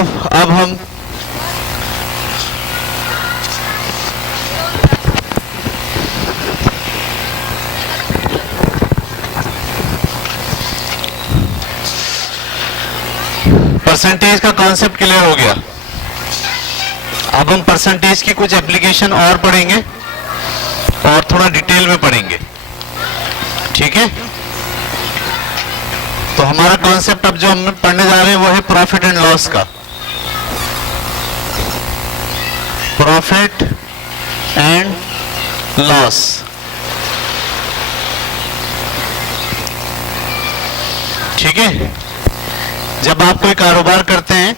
अब हम परसेंटेज का कॉन्सेप्ट क्लियर हो गया। अब हम परसेंटेज की कुछ एप्लीकेशन और पढ़ेंगे और थोड़ा डिटेल में पढ़ेंगे, ठीक है। तो हमारा कॉन्सेप्ट अब जो हम पढ़ने जा रहे हैं वो है प्रॉफिट एंड लॉस का। प्रॉफिट एंड लॉस, ठीक है। जब आप कोई कारोबार करते हैं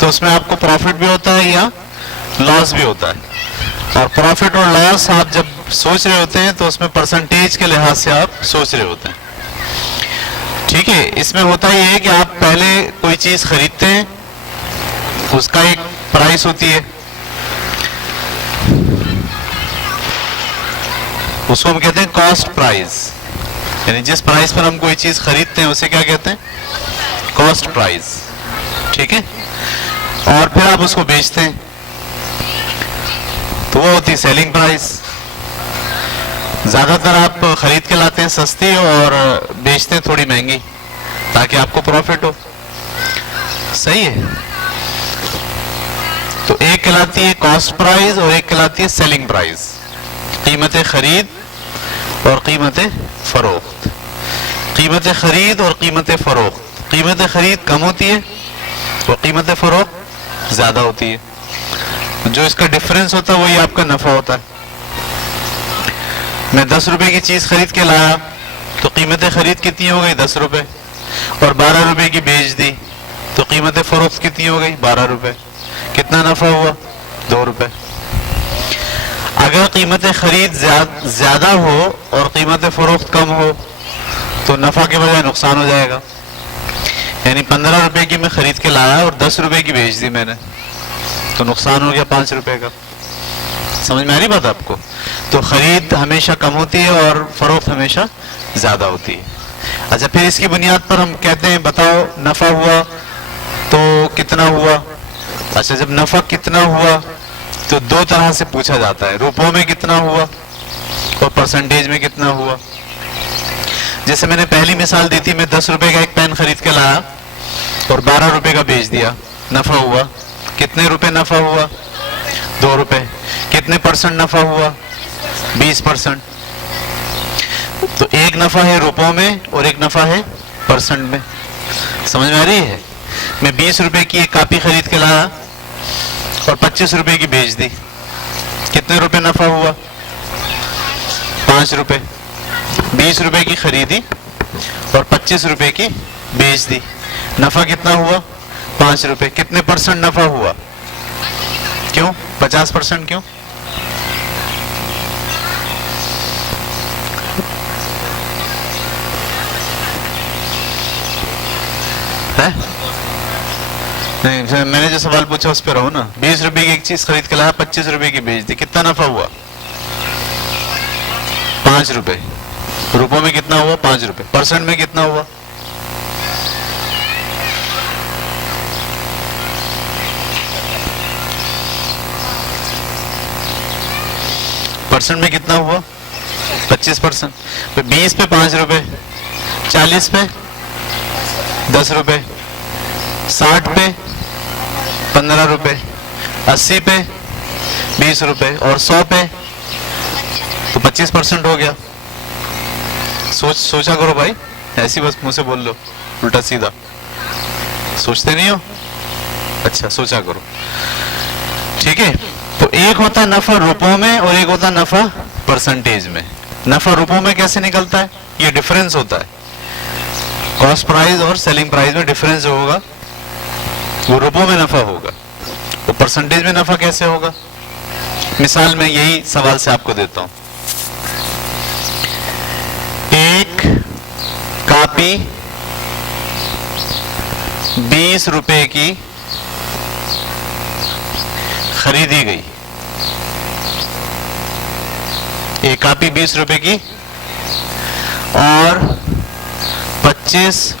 तो उसमें आपको प्रॉफिट भी होता है या लॉस भी होता है, और प्रॉफिट और लॉस आप जब सोच रहे होते हैं तो उसमें परसेंटेज के लिहाज से आप सोच रहे होते हैं, ठीक है। इसमें होता ये है कि आप पहले कोई चीज खरीदते हैं, उसका एक प्राइस होती है, उसको हम कहते हैं कॉस्ट प्राइस, यानी जिस प्राइस पर हम कोई चीज खरीदते हैं उसे क्या कहते हैं, कॉस्ट प्राइस, ठीक है। और फिर आप उसको बेचते हैं तो वो होती है सेलिंग प्राइस। ज्यादातर आप खरीद के लाते हैं सस्ती और बेचते हैं थोड़ी महंगी ताकि आपको प्रॉफिट हो, सही है। तो एक कहलाती है कॉस्ट प्राइस और एक कहलाती है सेलिंग प्राइस, कीमत खरीद और कीमत फरोख्त। कीमत खरीद और कीमत फरोख्त, कीमत खरीद कम होती है और कीमत फरोख्त ज्यादा होती है। जो इसका डिफरेंस होता है वही आपका नफा होता है। मैं 10 रुपए की चीज खरीद के लाया तो कीमत खरीद कितनी हो गई, 10 रुपए, और 12 रुपए की बेच दी तो कीमत फरोख्त कितनी हो गई, 12 रुपए। कितना नफा हुआ, 2 रुपए। अगर कीमत खरीद ज्यादा हो और कीमत फरोख्त कम हो तो नफा के बजाय नुकसान हो जाएगा। यानी 15 रुपए की मैं खरीद के लाया और 10 रुपए की बेच दी मैंने, तो नुकसान हो गया 5 रुपए का। समझ में आ रही बात आपको? तो खरीद हमेशा कम होती है और फरोख्त हमेशा ज्यादा होती है। अच्छा, फिर इसकी बुनियाद पर हम कहते हैं बताओ नफा हुआ तो कितना हुआ। अच्छा, जब नफा कितना हुआ तो दो तरह से पूछा जाता है, रुपयों में कितना हुआ और परसेंटेज में कितना हुआ। जैसे मैंने पहली मिसाल दी थी, मैं 10 रुपए का एक पेन खरीद के लाया और 12 रुपए का बेच दिया, नफा हुआ। कितने रुपए नफा हुआ, 2 रुपए। कितने परसेंट नफा हुआ, 20%। तो एक नफा है रुपयों में और एक नफा है परसेंट में। समझ में आ रही है? मैं 20 रुपए की एक कॉपी खरीद के लाया और 25 रुपए की बेच दी, कितने रुपए नफा हुआ, 5 रुपए। 20 रुपए की खरीदी और 25 रुपए की बेच दी, नफा कितना हुआ, 5 रुपए। कितने परसेंट नफा हुआ, क्यों 50%, क्यों? है? नहीं, मैंने जो सवाल पूछा उस पर रहो ना। 20 रुपए की एक चीज खरीद के लाया, 25 रुपए की बेच दी, कितना नफा हुआ, 5 रुपए। रुपयों में कितना हुआ, 5 रुपए। परसेंट में कितना हुआ, परसेंट में कितना हुआ, 25%। तो 20 पे 5 रुपए, 40 पे 10 रुपए, 60 पे 15 रुपए, 80 पे 20 रुपए और 100 पे तो 25% हो गया। सोचा करो भाई, ऐसी बस मुंह से बोल लो उल्टा सीधा, सोचते नहीं हो? अच्छा, सोचा करो, ठीक है। तो एक होता है नफा रुपयों में और एक होता है नफा परसेंटेज में। नफा रुपयों में कैसे निकलता है, ये डिफरेंस होता है। कॉस्ट प्राइस और सेलिंग प्राइस में डिफरेंस जो होगा वो रुपयों में नफा होगा, तो परसेंटेज में नफा कैसे होगा? मिसाल में यही सवाल से आपको देता हूं। एक कॉपी 20 रुपए की खरीदी गई, एक कॉपी 20 रुपए की और 25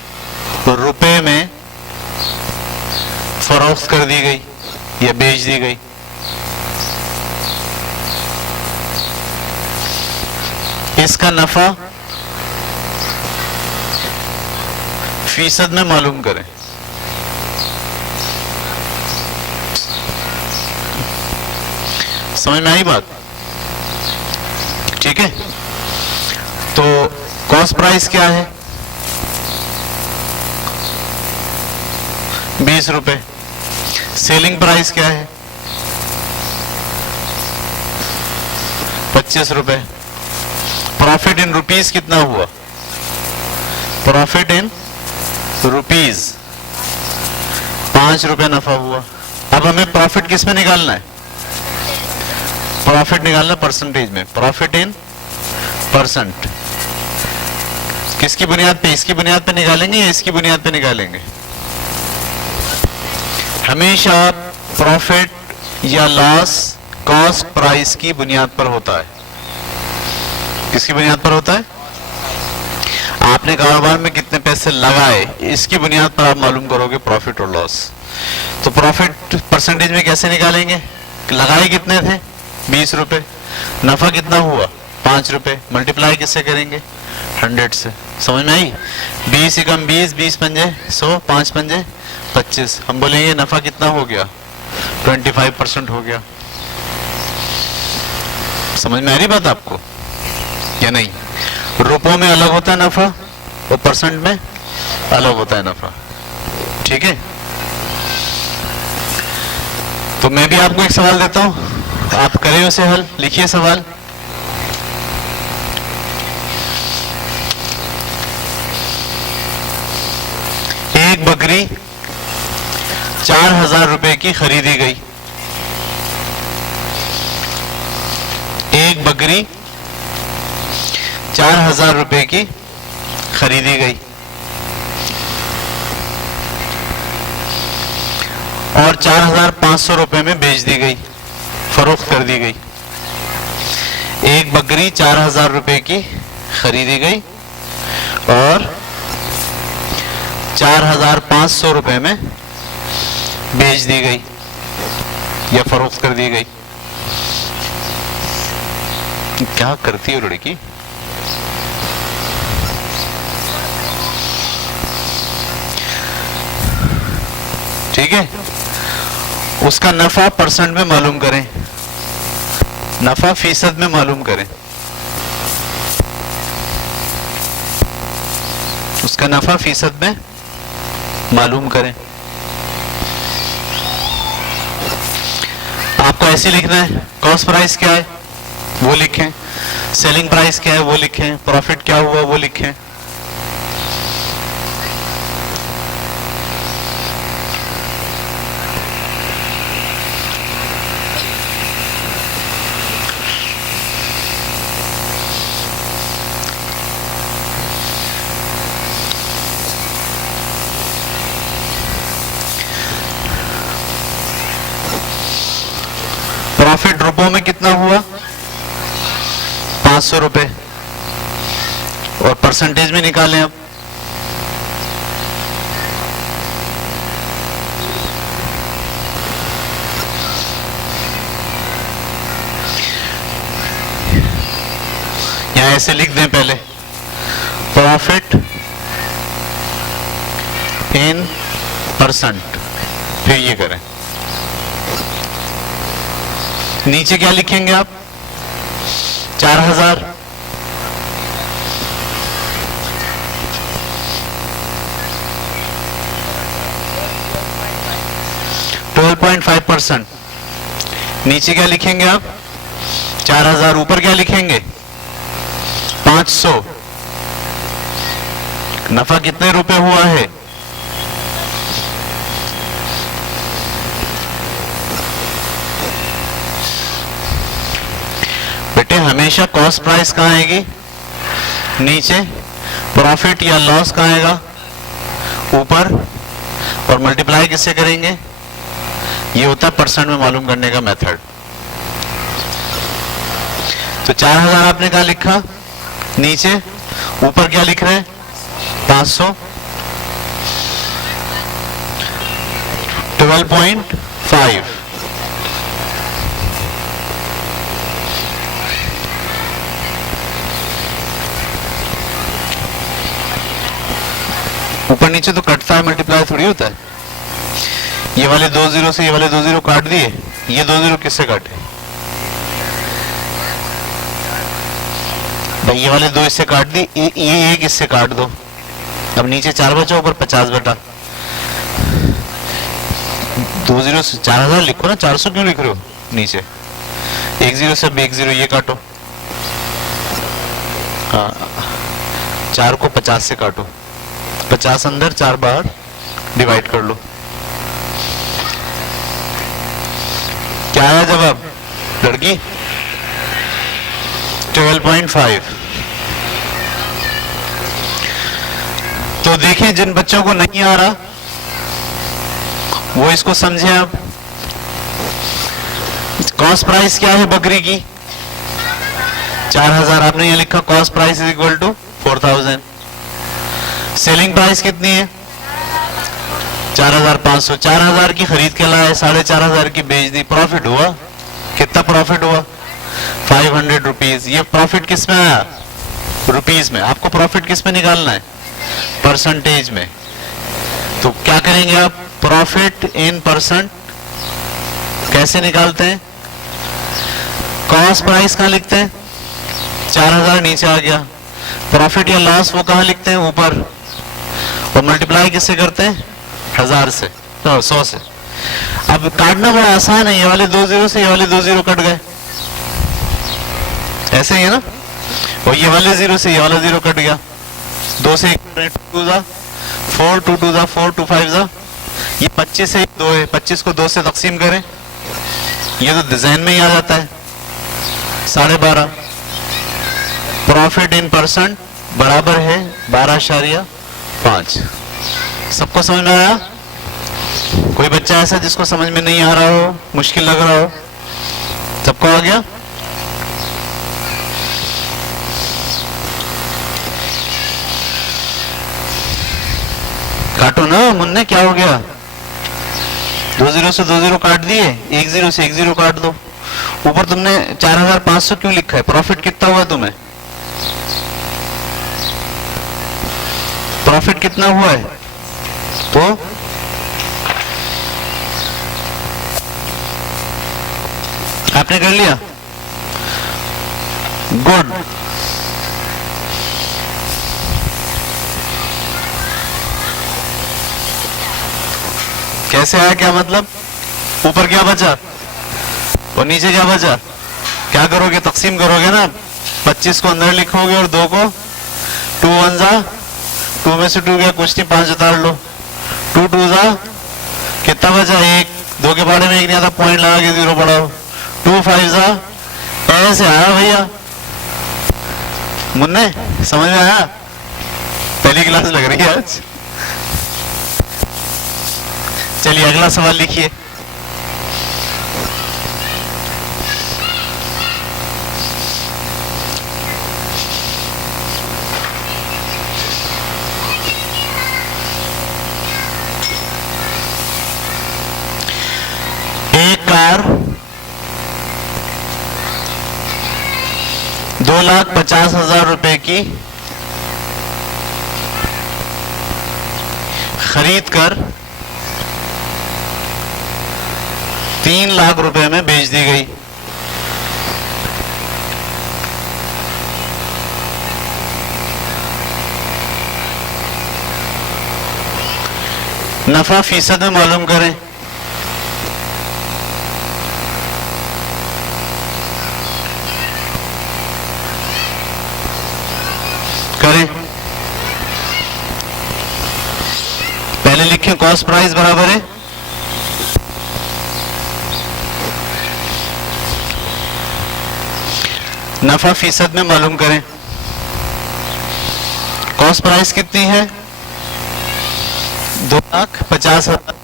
रुपए में फरोख्त कर दी गई या बेच दी गई। इसका नफा फीसद में मालूम करें। समझ में आई बात? ठीक है, तो कॉस्ट प्राइस क्या है? 20 रुपए। सेलिंग प्राइस क्या है? 25 रुपए। प्रॉफिट इन रुपीस कितना हुआ? प्रॉफिट इन रुपीस 5 रुपए नफा हुआ। अब हमें प्रॉफिट किस में निकालना है? प्रॉफिट निकालना परसेंटेज में। प्रॉफिट इन परसेंट किसकी बुनियाद पे? इसकी बुनियाद पे निकालेंगे या इसकी बुनियाद पे निकालेंगे? हमेशा प्रॉफिट या लॉस कॉस्ट प्राइस की बुनियाद पर होता है। किसकी बुनियाद पर होता है? आपने कारोबार में कितने पैसे लगाए, इसकी बुनियाद पर आप मालूम करोगे प्रॉफिट और लॉस। तो प्रॉफिट परसेंटेज में कैसे निकालेंगे? लगाए कितने थे? 20 रुपए। नफा कितना हुआ? 5 रुपए। मल्टीप्लाई किससे करेंगे? 100 से। समझ में आई? 20 एकम 20, 20 पंजे 100, 5 पंजे 25। हम बोलेंगे नफा कितना हो गया? 25% हो गया। समझ में आ रही बात आपको या नहीं? रुपयों में अलग होता है नफा और परसेंट में अलग होता है नफा। ठीक है, तो मैं भी आपको एक सवाल देता हूं, आप करें उसे हल। लिखिए सवाल। एक बकरी 4000 रुपए की खरीदी गई। एक बकरी 4000 रुपए की खरीदी गई और 4500 रुपए में बेच दी गई, फरोख्त कर दी गई। एक बकरी 4000 रुपए की खरीदी गई और 4500 रुपए में बेच दी गई या फरोख्त कर दी गई। क्या करती है लड़की? ठीक है, उसका नफा परसेंट में मालूम करें, नफा फीसद में मालूम करें। उसका नफा फीसद में मालूम करें। आपको ऐसे लिखना है, कॉस्ट प्राइस क्या है वो लिखें, सेलिंग प्राइस क्या है वो लिखें, प्रॉफिट क्या हुआ वो लिखें। प्रॉफिट रुपयों में कितना हुआ? 500 रुपए। और परसेंटेज में निकालें अब। यहां ऐसे लिख दें पहले, प्रॉफिट इन परसेंट, फिर ये करें। नीचे क्या लिखेंगे आप? 4000 12.5%। नीचे क्या लिखेंगे आप? 4000। ऊपर क्या लिखेंगे? 500। नफा कितने रुपए हुआ है? बेटे हमेशा कॉस्ट प्राइस कहां आएगी? नीचे। प्रॉफिट या लॉस कहां आएगा? ऊपर। और मल्टीप्लाई किससे करेंगे? ये होता है परसेंट में मालूम करने का मेथड। तो 4000 आपने कहां लिखा? नीचे। ऊपर क्या लिख रहे हैं? 500। 12.5। ऊपर नीचे तो कटता है, मल्टीप्लाई थोड़ी होता है। ये वाले 2 जीरो से ये वाले 2 जीरो काट दिए, ये 2 जीरो किससे काटे भाई? ये वाले 2 इससे काट दी, ये एक इससे काट दो। अब नीचे 4 बचा, ऊपर 50 बटा 2 जीरो से 4000 लिखो ना, 400 क्यों लिख रहे हो नीचे? 1 जीरो से 1 जीरो ये काटो, हाँ 4 को 50 से काटो, 50 अंदर 4 बाहर, डिवाइड कर लो। क्या आया जवाब लड़की? 12.5। तो देखें, जिन बच्चों को नहीं आ रहा वो इसको समझे। आप कॉस्ट प्राइस क्या है बकरी की? 4000। आपने ये लिखा cost price is equal to 4000। Selling price कितनी है? 4500। 4000 की खरीद के लाए, 4500 की बेच दी, प्रॉफिट हुआ। कितना प्रॉफिट हुआ? 500 रुपीज। ये प्रॉफिट किस में आया? रुपीज में। आपको प्रॉफिट किस में निकालना है? परसेंटेज में। तो क्या करेंगे आप? प्रॉफिट इन परसेंट कैसे निकालते हैं? कॉस्ट प्राइस कहां लिखते हैं? 4000 नीचे आ गया। प्रॉफिट या लॉस वो कहां लिखते हैं? ऊपर। और मल्टीप्लाई किससे करते हैं? 1000 से, 100 से। अब काटना बड़ा आसान है। ये वाले 2 जीरो से ये वाले 2 जीरो कट गए, ऐसे ही है ना। और ये वाले 0 से ये वाला 0 कट गया। 2 से 2 जा 4, 2 2 जा 4, 2 5 जा। ये 25 से 2 है, 25 को 2 से तकसीम करें, ये तो डिजाइन में ही आ जाता है 12.5। प्रॉफिट इन परसेंट बराबर है 12.5। सबको समझ में आया? कोई बच्चा ऐसा जिसको समझ में नहीं आ रहा हो, मुश्किल लग रहा हो? सबको आ गया? काटो ना मुन्ने, क्या हो गया? 2 जीरो से 2 जीरो काट दिए, 1 जीरो से 1 जीरो काट दो। ऊपर तुमने 4500 क्यों लिखा है? प्रॉफिट कितना हुआ तुम्हें? प्रॉफिट कितना हुआ है? तो आपने कर लिया, गुड। कैसे आया? क्या मतलब? ऊपर क्या बचा और नीचे क्या बचा? क्या करोगे? तकसीम करोगे ना। 25 को अंदर लिखोगे और 2 को 2 1 जा 2 में से 2 गया, कुछ नहीं, 5 उतार लो। 2 2 जा कितना बचा? 1। 2 के बारे में 1 नहीं आता, पॉइंट लगा के 0 बढ़ाओ। 2 5 जा। ऐसे आया भैया मुन्ने, समझ में आया? पहली क्लास लग रही है आज। चलिए अगला सवाल लिखिए। एक कार 2,50,000 रुपए की खरीद कर 3 लाख रुपए में बेच दी गई। नफा फीसद में मालूम करें। करें। पहले लिखें कॉस्ट प्राइस बराबर है नफा फीसद में मालूम करें। कॉस्ट प्राइस कितनी है? 2,50,000।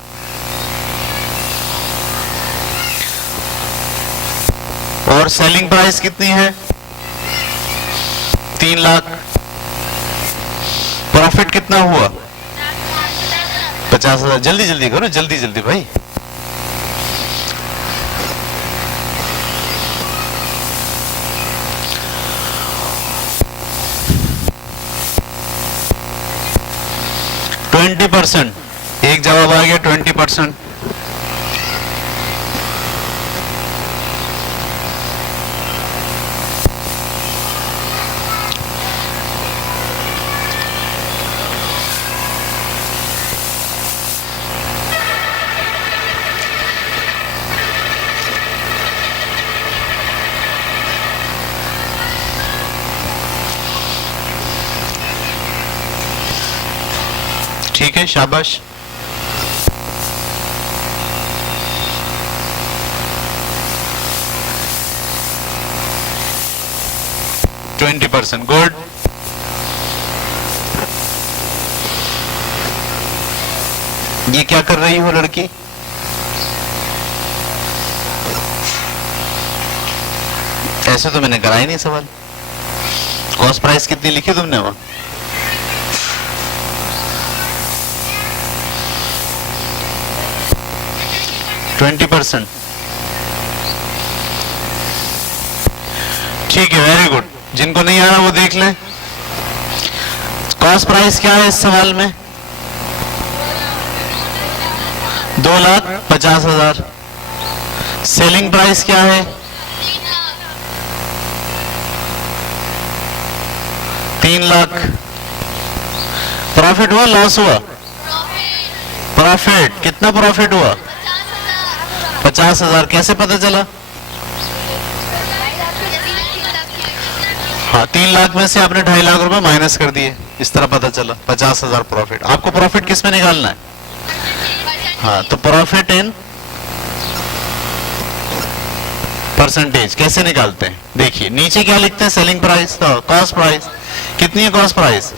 और सेलिंग प्राइस कितनी है? 3 लाख। प्रॉफिट कितना हुआ? 50,000। जल्दी जल्दी करो, जल्दी जल्दी भाई। 20%, एक जवाब आ गया 20%। ठीक है, शाबाश। %20, गुड। ये क्या कर रही हो लड़की? ऐसे तो मैंने करा ही नहीं सवाल। कॉस्ट प्राइस कितनी लिखी तुमने वहां? %20। ठीक है, वेरी गुड। जिनको नहीं आ रहा वो देख लें। कॉस्ट प्राइस क्या है इस सवाल में? 2,50,000। सेलिंग प्राइस क्या है? 3 लाख। प्रॉफिट हुआ, लॉस हुआ? प्रॉफिट। कितना प्रॉफिट हुआ? 50,000। कैसे पता चला? हाँ, 3 लाख में से आपने 2.5 लाख रुपए माइनस कर दिए, इस तरह पता चला 50,000 प्रॉफिट। आपको प्रॉफिट किस में निकालना है? हाँ, तो प्रॉफिट इन परसेंटेज कैसे निकालते हैं? देखिए नीचे क्या लिखते हैं? Selling price, cost price. कितनी है कॉस्ट प्राइस?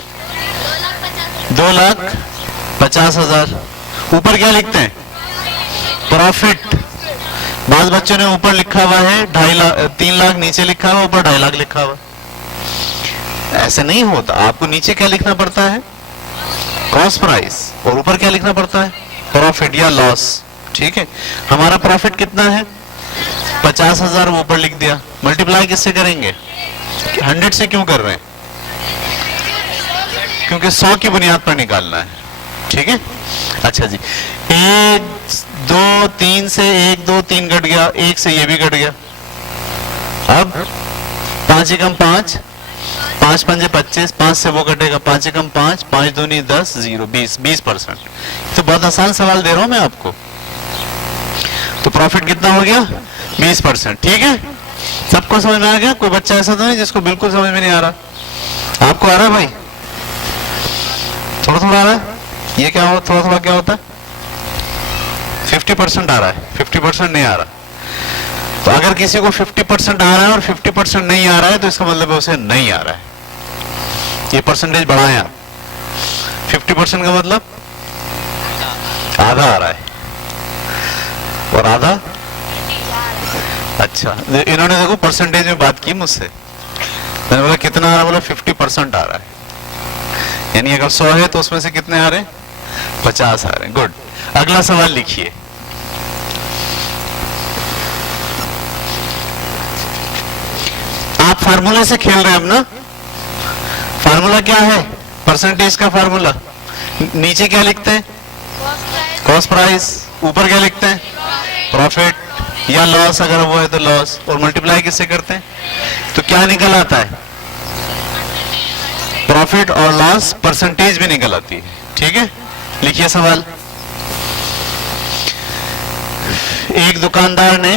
2,50,000। ऊपर क्या लिखते हैं? प्रॉफिट। बाद बच्चों ने ऊपर लिखा हुआ है 2.5 लाख, 3 लाख नीचे लिखा हुआ, ऊपर 2.5 लाख लिखा हुआ। ऐसे नहीं होता। आपको नीचे क्या लिखना पड़ता है? कॉस्ट प्राइस, और ऊपर क्या लिखना पड़ता है? प्रॉफिट या लॉस। ठीक है, हमारा प्रॉफिट कितना है? 50,000, ऊपर लिख दिया। मल्टीप्लाई किससे करेंगे? 100 से क्यों कर रहे हैं? क्योंकि 100 की बुनियाद पर निकालना है। ठीक है, अच्छा जी। 1 2 3 से 1 2 3 घट गया, 1 से ये भी घट गया। अब 5 एकम 5, 5 पंजे 25, 5 से वो घटेगा, 5 एकम 5, 5 दूनी 10, 0 20%। तो बहुत आसान सवाल दे रहा हूं मैं आपको। तो प्रॉफिट कितना हो गया? 20%। ठीक है, सबको समझ में आ गया? कोई बच्चा ऐसा तो नहीं जिसको बिल्कुल समझ में नहीं आ रहा? आपको आ रहा है भाई? थोड़ा थोड़ा आ रहा है? ये क्या हो, थोड़ा थोड़ा क्या होता है? 50% आ रहा है, 50% नहीं आ रहा। तो अगर किसी को 50% आ रहा है और 50% नहीं आ रहा है, तो इसका मतलब है उसे नहीं आ रहा है। ये परसेंटेज बढ़ाएं आप। 50% का मतलब आधा आ रहा है, और आधा। अच्छा, इन्होंने देखो परसेंटेज में बात की मुझसे। मैंने बोला कितना आ रहा है? बोला 50% आ रहा है। यानी अगर 100 है तो उसमें से कितने आ रहे हैं? 50 आ रहे हैं। गुड। अगला सवाल लिखिए। आप फार्मूले से खेल रहे हैं अब ना? फार्मूला क्या है? परसेंटेज का फार्मूला। नीचे क्या लिखते हैं? Cost price. ऊपर क्या लिखते हैं? प्रॉफिट या लॉस, अगर वो है तो लॉस। और मल्टीप्लाई किससे करते हैं? तो क्या निकल आता है? प्रॉफिट और लॉस परसेंटेज भी निकल आती है। ठीक है, लिखिए सवाल। एक दुकानदार ने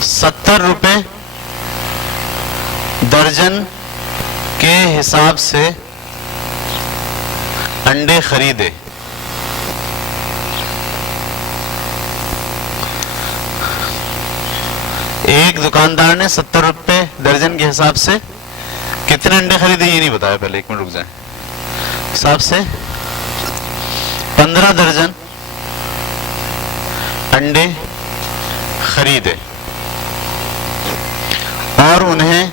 ₹70 दर्जन के हिसाब से अंडे खरीदे। एक दुकानदार ने ₹70 दर्जन के हिसाब से कितने अंडे खरीदे ये नहीं बताया। पहले 1 मिनट रुक जाए। हिसाब से 15 दर्जन अंडे खरीदे और उन्हें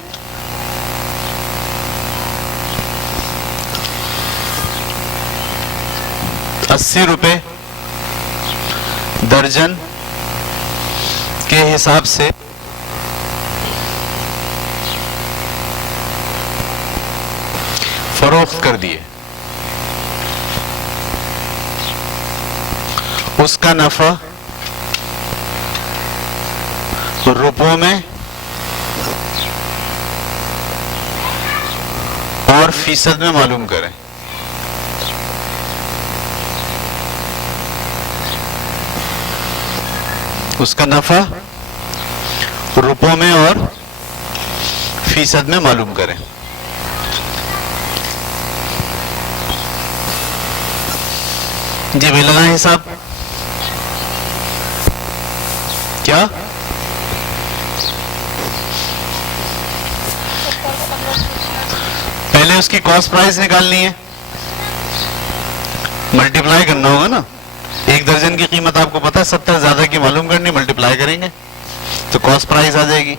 ₹80 दर्जन के हिसाब से फरोख्त कर दिए, उसका नफा रुपयों में और फीसद में मालूम करें। उसका नफा रुपयों में और फीसद में मालूम करें। जी भाई लगा हिसाब क्या? पहले उसकी कॉस्ट प्राइस निकालनी है, मल्टीप्लाई करना होगा ना। एक दर्जन की कीमत आपको पता है 70, ज्यादा की मालूम करनी, मल्टीप्लाई करेंगे तो कॉस्ट प्राइस आ जाएगी।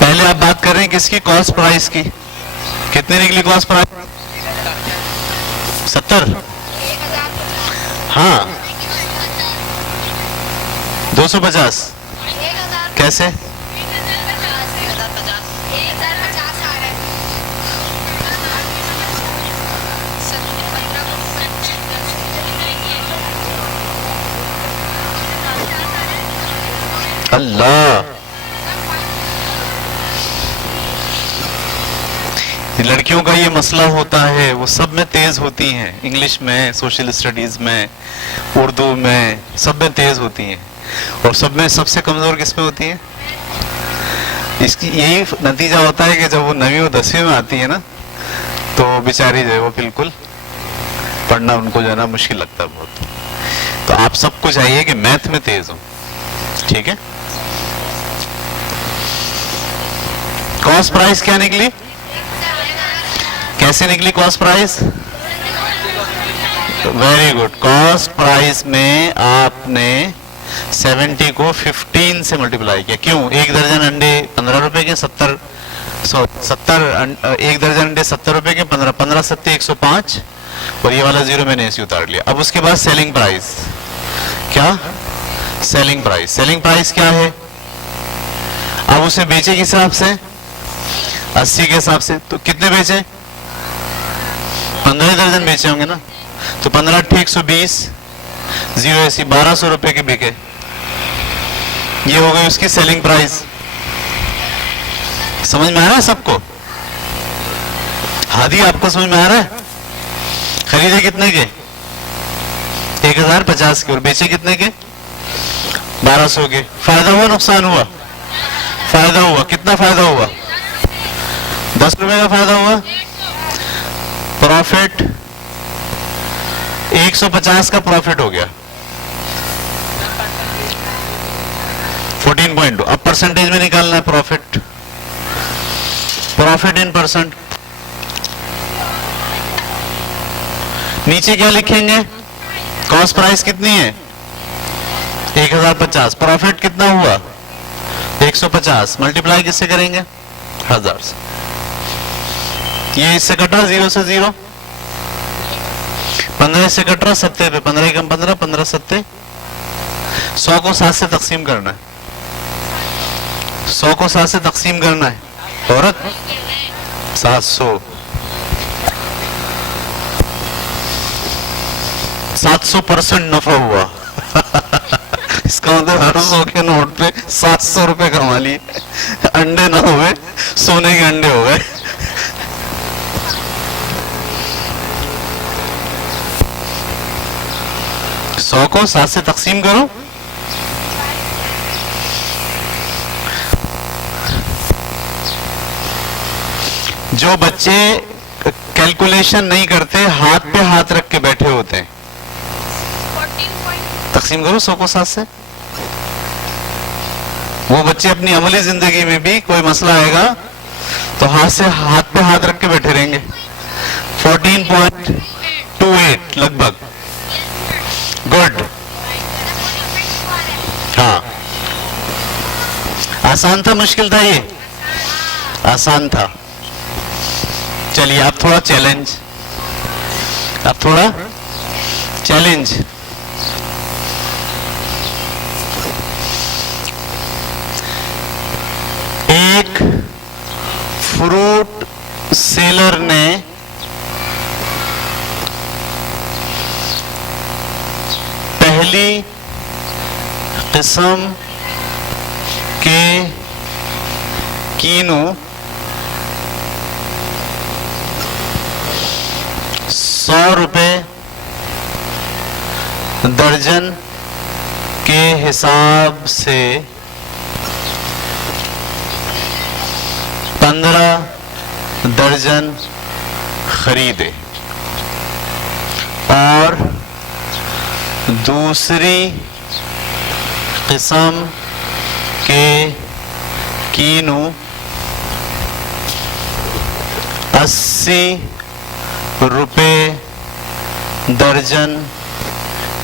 पहले आप बात कर रहे हैं किसकी? कॉस्ट प्राइस की। कितने निकली कॉस्ट प्राइस? 70। हाँ 250। कैसे? अल्लाह, लड़कियों का ये मसला होता है, वो सब में तेज होती हैं, इंग्लिश में, सोशल स्टडीज में, उर्दू में, सब में तेज होती हैं, और सब में सबसे कमजोर किस में होती हैं? इसकी यही नतीजा होता है कि जब वो 9वीं और 10वीं में आती है ना, तो बेचारी जो है वो बिल्कुल पढ़ना उनको जो है ना मुश्किल लगता है बहुत। तो आप सबको चाहिए कि मैथ में तेज हो, ठीक है? कॉस्ट प्राइस क्या निकली? कैसे निकली cost price? Very good. Cost price में आपने 70 को 15 से मल्टीप्लाई किया। क्यों? एक दर्जन अंडे 15 रुपए के, 70 एक दर्जन अंडे 70 रुपए के, 15 सत्ते 105, और ये वाला जीरो मैंने ऐसे उतार लिया। अब उसके बाद सेलिंग प्राइस क्या? Selling price. सेलिंग प्राइस क्या है? अब उसे बेचे के हिसाब से 80 के हिसाब से, तो कितने बेचे? 15 दर्जन बेचे होंगे ना, तो 15 × 120, 0 ऐसी 1200 रुपए के बिके। ये हो गई उसकी सेलिंग प्राइस। समझ में आ रहा है सबको? हादी आपको समझ में आ रहा है? खरीदे कितने के? 1050 के, और बेचे कितने के? 1200 के। फायदा हुआ नुकसान हुआ? फायदा हुआ। कितना फायदा हुआ? 10 रुपए का फायदा हुआ। प्रॉफिट 150 का प्रॉफिट हो गया, 14.2। अब परसेंटेज में निकालना है प्रॉफिट। Profit in percent. नीचे क्या लिखेंगे? कॉस्ट प्राइस कितनी है? 1050। प्रॉफिट कितना हुआ? 150। मल्टीप्लाई किससे करेंगे? 1000 से। ये इससे कट रहा 0 से 0, 15 से कट रहा 70 पे, 15 कम 15, 15 सत्ते 100 को 7 से तकसीम करना है। 100 को 7 से तकसीम करना है। औरत 700, 700% नफा हुआ। इसका मतलब हर 100 के नोट पे 700 रुपए कमा लिए। अंडे ना हुए, सोने के अंडे हो गए। सौ को 7 से तकसीम करो, जो बच्चे कैलकुलेशन नहीं करते, हाथ पे हाथ रख के बैठे होते हैं, तकसीम करो 100 को 7 से। वो बच्चे अपनी अमली जिंदगी में भी कोई मसला आएगा तो हाथ पे हाथ रख के बैठे रहेंगे। 14.28 गुड। हाँ, आसान था मुश्किल था ये? आसान था। चलिए अब थोड़ा चैलेंज, अब थोड़ा चैलेंज। एक फ्रूट सेलर ने पहली किस्म के कीनू 100 रुपए दर्जन के हिसाब से 15 दर्जन खरीदे और दूसरी किस्म के कीनू 80 रुपए दर्जन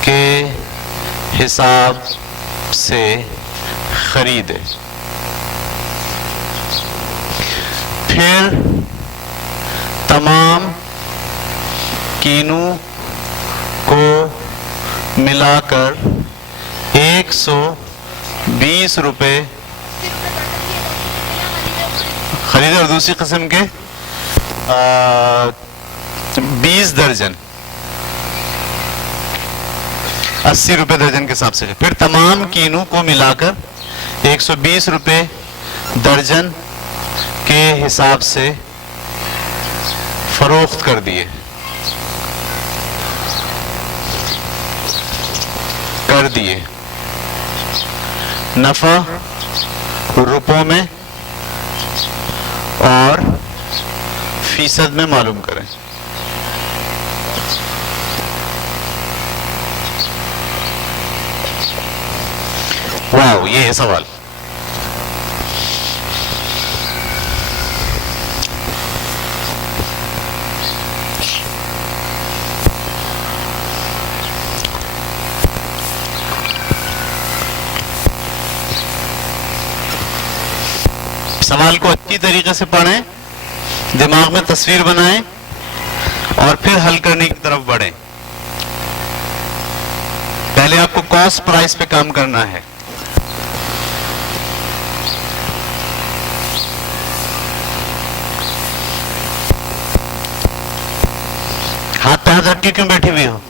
के हिसाब से खरीदे। फिर तमाम कीनू को मिलाकर 120 रुपए खरीदे और दूसरी किस्म के 20 दर्जन 80 रुपए दर्जन के हिसाब से। फिर तमाम कीनू को मिलाकर 120 रुपए दर्जन के हिसाब से फरोख्त कर दिए नफा रुपयों में और फीसद में मालूम करें। वाह, ये है सवाल। सवाल को अच्छी तरीके से पढ़ें, दिमाग में तस्वीर बनाएं और फिर हल करने की तरफ बढ़ें। पहले आपको कॉस्ट प्राइस पे काम करना है। हाथ पे हाथ रख के क्यों बैठी हुई हो?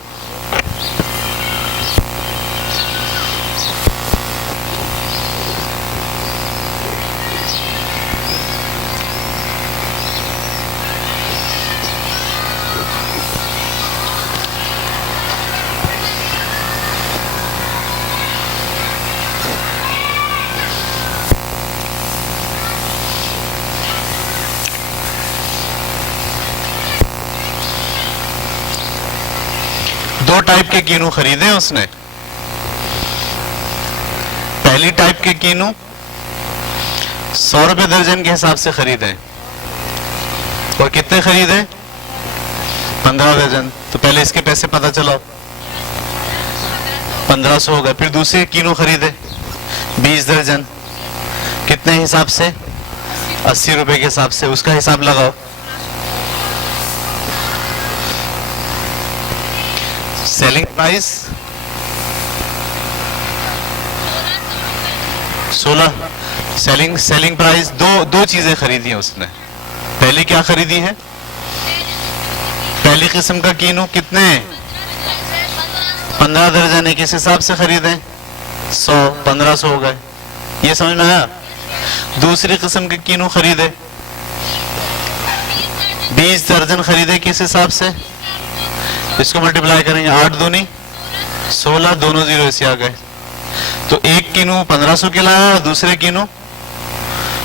दो टाइप के कीनू खरीदे उसने। पहली टाइप के कीनू 100 रुपए दर्जन के हिसाब से खरीदे और कितने खरीदे? 15 दर्जन। तो पहले इसके पैसे पता चलाओ, 1500 हो गए। फिर दूसरे कीनू खरीदे 20 दर्जन, कितने हिसाब से? 80 रुपए के हिसाब से। उसका हिसाब लगाओ। Selling price 16। सेलिंग प्राइस दो चीजें खरीदी हैं उसने। पहली क्या खरीदी है? पहली किस्म का कीनू कितने? 15 दर्जन है। किस हिसाब से खरीदे? 100, 1500 हो गए। ये समझ में आया? दूसरी किस्म के कीनू खरीदे 20 दर्जन खरीदे। किस हिसाब से? इसको मल्टीप्लाई करेंगे, 8 दूनी 16, दोनों जीरो ऐसे आ गए। तो एक कीनू 1500 के लाया और दूसरे कीनू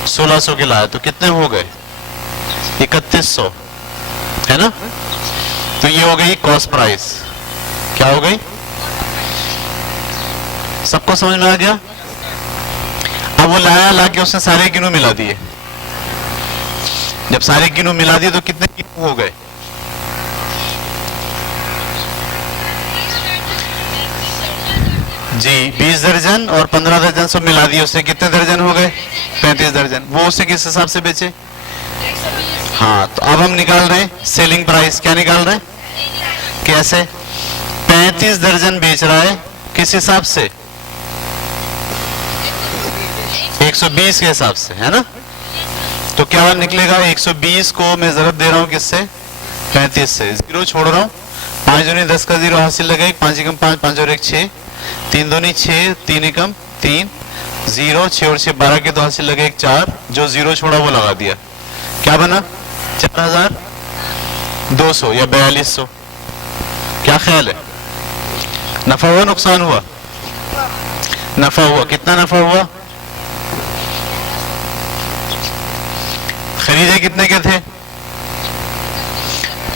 1600 के लाया। तो कितने हो गए? 3100, है ना? तो ये हो गई कॉस्ट प्राइस। क्या हो गई? सबको समझ में आ गया? अब वो लाके उसने सारे कीनू मिला दिए। जब सारे कीनू मिला दिए तो कितने कीनू हो गए? जी 20 दर्जन और 15 दर्जन सब मिला दिए, उससे कितने दर्जन हो गए? 35 दर्जन। वो उसे किस हिसाब से बेचे? हाँ, तो अब हम निकाल रहे हैं सेलिंग प्राइस। क्या निकाल रहे हैं? कैसे? 35 दर्जन बेच रहा है, किस हिसाब से? 120 के हिसाब से, है ना? तो क्या निकलेगा? 120 को मैं जरूरत दे रहा हूं किससे? 35 से। जीरो छोड़ रहा हूं, 5 दूनी 10 का जीरो हासिल लगा, 5 एकम 5, 5 और 1 6, 3 दूनी 6, 3 एकम 3, जीरो 6 और 6 12 के तो हासिल लगे 1 4, जो जीरो छोड़ा वो लगा दिया। क्या बना? 4200 या 4200। क्या ख्याल है? नफा हुआ नुकसान हुआ? नफा हुआ। कितना नफा हुआ? खरीदे कितने के थे?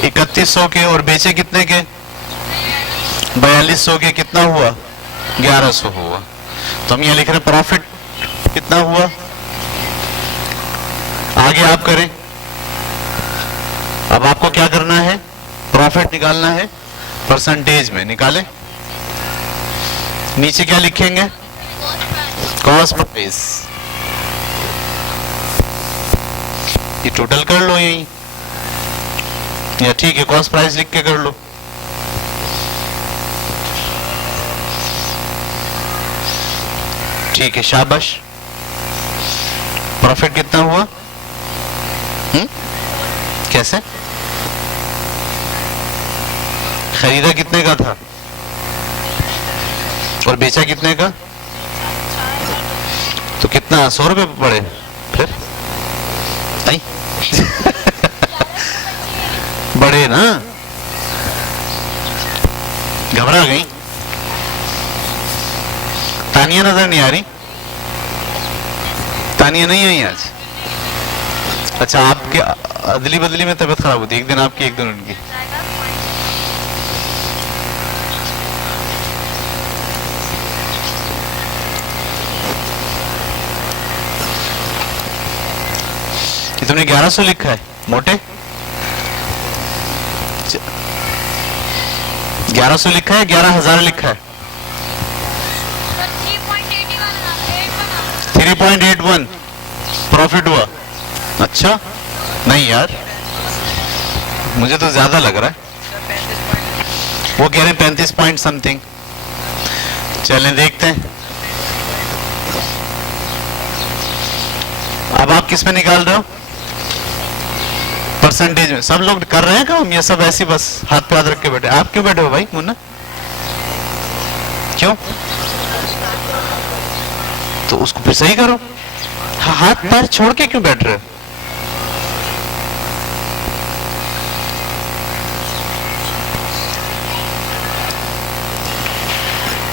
3100 के, और बेचे कितने के? 4200 के। कितना हुआ? 1100 हुआ। तो हम यहां लिख रहे हैं प्रॉफिट कितना हुआ। आगे आप करें। अब आपको क्या करना है? प्रॉफिट निकालना है, परसेंटेज में निकालें। नीचे क्या लिखेंगे? Cost price. ये टोटल कर लो यही, या ठीक है कॉस्ट प्राइस लिख के कर लो। ठीक है, शाबाश। प्रॉफिट कितना हुआ? कैसे? खरीदा कितने का था और बेचा कितने का? तो कितना? 100 रुपए पड़े। फिर नहीं बड़े ना, घबरा गई। तानिया नजर नहीं आ रही? तानिया नहीं आई आज? अच्छा, आपके अदली बदली में तबीयत खराब होती है, एक दिन आपकी एक दिन उनकी। ये तुमने 1100 लिखा है मोटे? 1100 लिखा है, 11,000 लिखा है? 3.81 प्रॉफिट हुआ। अच्छा, नहीं यार, मुझे तो ज्यादा लग रहा है। वो कह रहे हैं 35 पॉइंट समथिंग। चलें देखते हैं। अब आप किस में निकाल रहे हो? परसेंटेज में। सब लोग कर रहे हैं काम, ये सब ऐसी बस हाथ पे हाथ रख के बैठे? आप क्यों बैठे हो भाई मुन्ना? क्यों? तो उसको फिर सही करो। हाथ पैर छोड़ के क्यों बैठ रहे हो?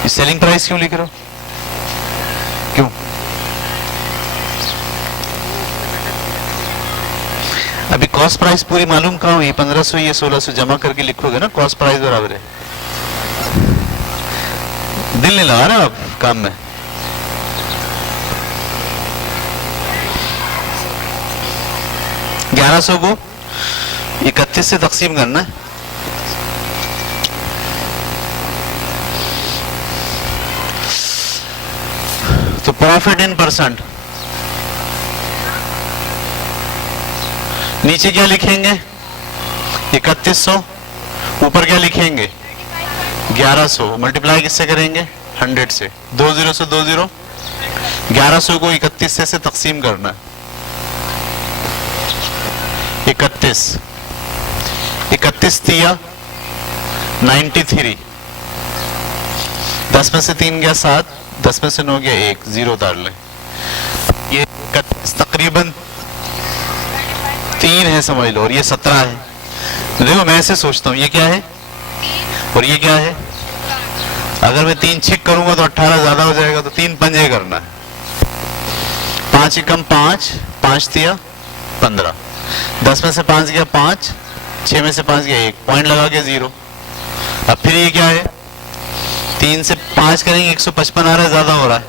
सेलिंग प्राइस क्यों लिख रहे हो? क्यों? अभी कॉस्ट प्राइस पूरी मालूम कहाँ हुई? 1500 ये 1600 जमा करके लिखोगे ना, कॉस्ट प्राइस बराबर है। दिल नहीं लगा रहे आप काम में। $1100 को 31 से तकसीम करना है। तो प्रॉफिट इन परसेंट। नीचे क्या लिखेंगे? 3100। ऊपर क्या लिखेंगे? 1100। मल्टीप्लाई किससे करेंगे? 100 से। 20 से 20। 1100 को 31 से तकसीम करना है। 31 दिया 93। 10 में से 3 गया 7, 10 में से 9 गया 1, 0 उतार लें। ये 31 तकरीबन 3 है समझ लो, और ये 17 है। देखो मैं ऐसे सोचता हूँ, ये क्या है और ये क्या है? अगर मैं 3 छिक करूंगा तो 18 ज्यादा हो जाएगा, तो 3 पंजे करना है। 5 एकम 5, 5 दिया 15। 10 में से 5 गया 5, 6 में से 5 गया 1, पॉइंट लगा के 0। अब फिर ये क्या है? 3 से 5 करेंगे 155 आ रहा है, ज्यादा हो रहा है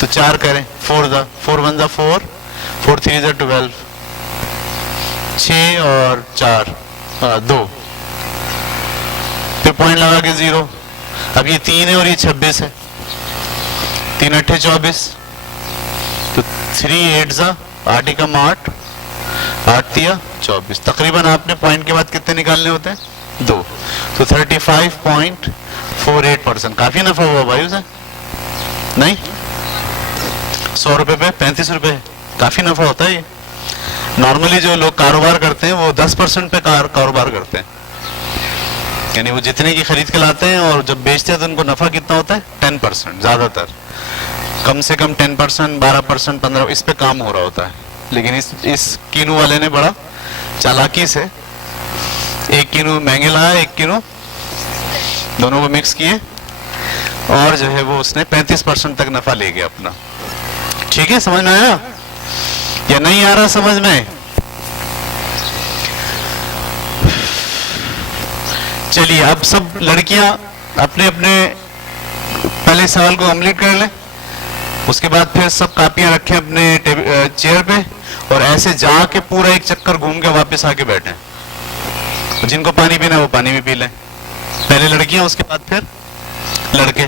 तो 4 करें। 4 1 जा 4, 4 3 जा 12, 6 और 4 2, फिर पॉइंट लगा के 0। अब ये 3 है और ये 26 है, 3 अट्ठे 24, तो 3 8 जा 8 एकम 8, 8 तिया 24। तकरीबन आपने पॉइंट के बाद कितने निकालने होते हैं? 2। तो 35.48%। काफी नफा हुआ भाई उसे, नहीं? 100 रुपए पे 35 रुपए, काफी नफा होता है ये। नॉर्मली जो लोग कारोबार करते हैं वो 10% पे कारोबार करते हैं, यानी वो जितने की खरीद के लाते हैं और जब बेचते हैं तो उनको नफा कितना होता है? 10%। ज्यादातर कम से कम 10%, 12%, 15%, इस पे काम हो रहा होता है। लेकिन इस कीनू वाले ने बड़ा चालाकी से 1 किलो महंगे लाया, 1 किलो दोनों को मिक्स किए और जो है वो उसने 35% तक नफा ले गया अपना। ठीक है, समझ में आया या नहीं आ रहा समझ में? चलिए अब सब लड़कियां अपने अपने पहले सवाल को कंप्लीट कर लें, उसके बाद फिर सब कापियां रखें अपने चेयर पे और ऐसे जाके पूरा एक चक्कर घूम के वापस आके बैठे। जिनको पानी पीना है वो पानी भी पी लें, पहले लड़कियां उसके बाद फिर लड़के।